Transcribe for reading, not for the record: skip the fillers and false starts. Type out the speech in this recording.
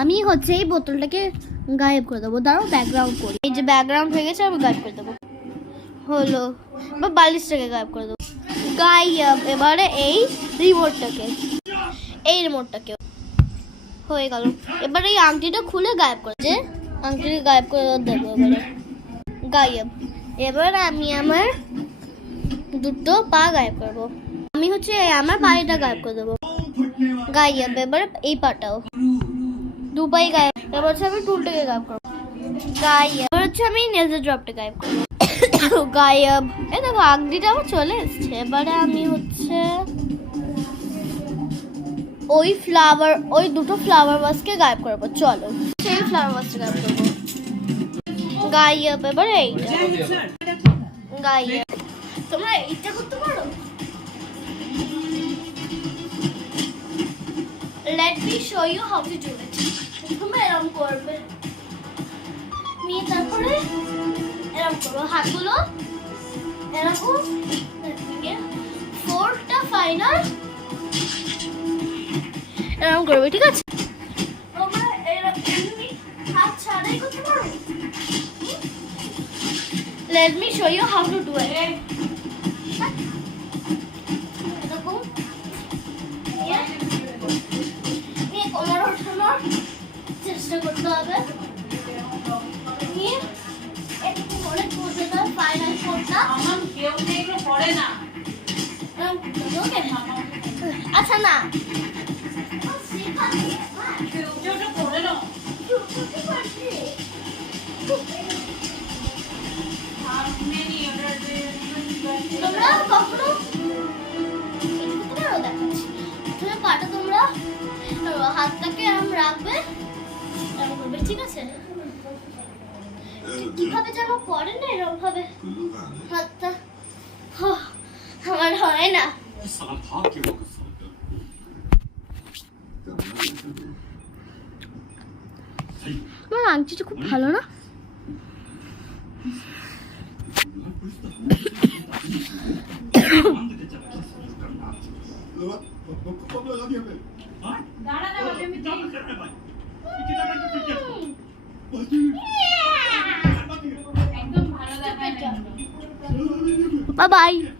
আমি হচ্ছে এই বোতলটাকে গায়েব করে দেবো। দাঁড়াও ব্যাকগ্রাউন্ড করি। এই যে ব্যাকগ্রাউন্ড হয়ে গেছে, আমি গায়েব করে দেবো। হলো, বা বালিশটাকে গায়েব করে দেবো। গায়েব। এবারে এই রিমোটটাকে হয়ে গেল। এবার এই আংটিটা খুলে গায়েব করে, যে আংটিটা গায়েব করে দেবো। এবারে গায়েব। এবার আমি আমার দুটো পা গায়েব করবো। আমি হচ্ছে আমার পায়েটা গায়েব করে দেবো। গায়েব। এবার এই পাটাও, দু পাই গায়েব। এবার হচ্ছে আমি টুলটাকে গায়েব করবো। গায়েব। এবার হচ্ছে আমি নেজের ড্রপটা গায়েব করবো। গায়েব। এই দেখো আংটিটা আমার চলে এসছে। এবারে আমি হচ্ছে ওই দুটো ফ্লাওয়ার ভাসকে গায়েব করবো। চলো সেই ফ্লাওয়ার ভাসটা গায়েব করবো। গায়েব। এবার এইটা গায়েব। তোমরা এইটা করতে পারো? Let me show you how to do it. তোমরা এরকম করবে, নিয়ে তারপরে এরকম করবো হাতগুলো এরকম, ফোরটা ফাইনাল এরকম করবে, ঠিক আছে? তোমরা এরকম হাত ছাড়াই করতে পারো। Let me show you how to do it. এরকম নিয়ে কোমর ওঠানোর চেষ্টা করতে হবে। নিয়ে একটু করে তুলতে হবে ফাইনাল শটটা। আমার কেউ এগুলো করে না। আচ্ছা না, তোমরা কখনো দেখাচ্ছি, তুমি পাটা তোমরা হাতটাকে এরকম রাখবে, এরকম করবে, ঠিক আছে? কিভাবে যেন করে না এরকম ভাবে হাতটা, আমার হয় না। আমার আংটিটা খুব ভালো না? Bye bye.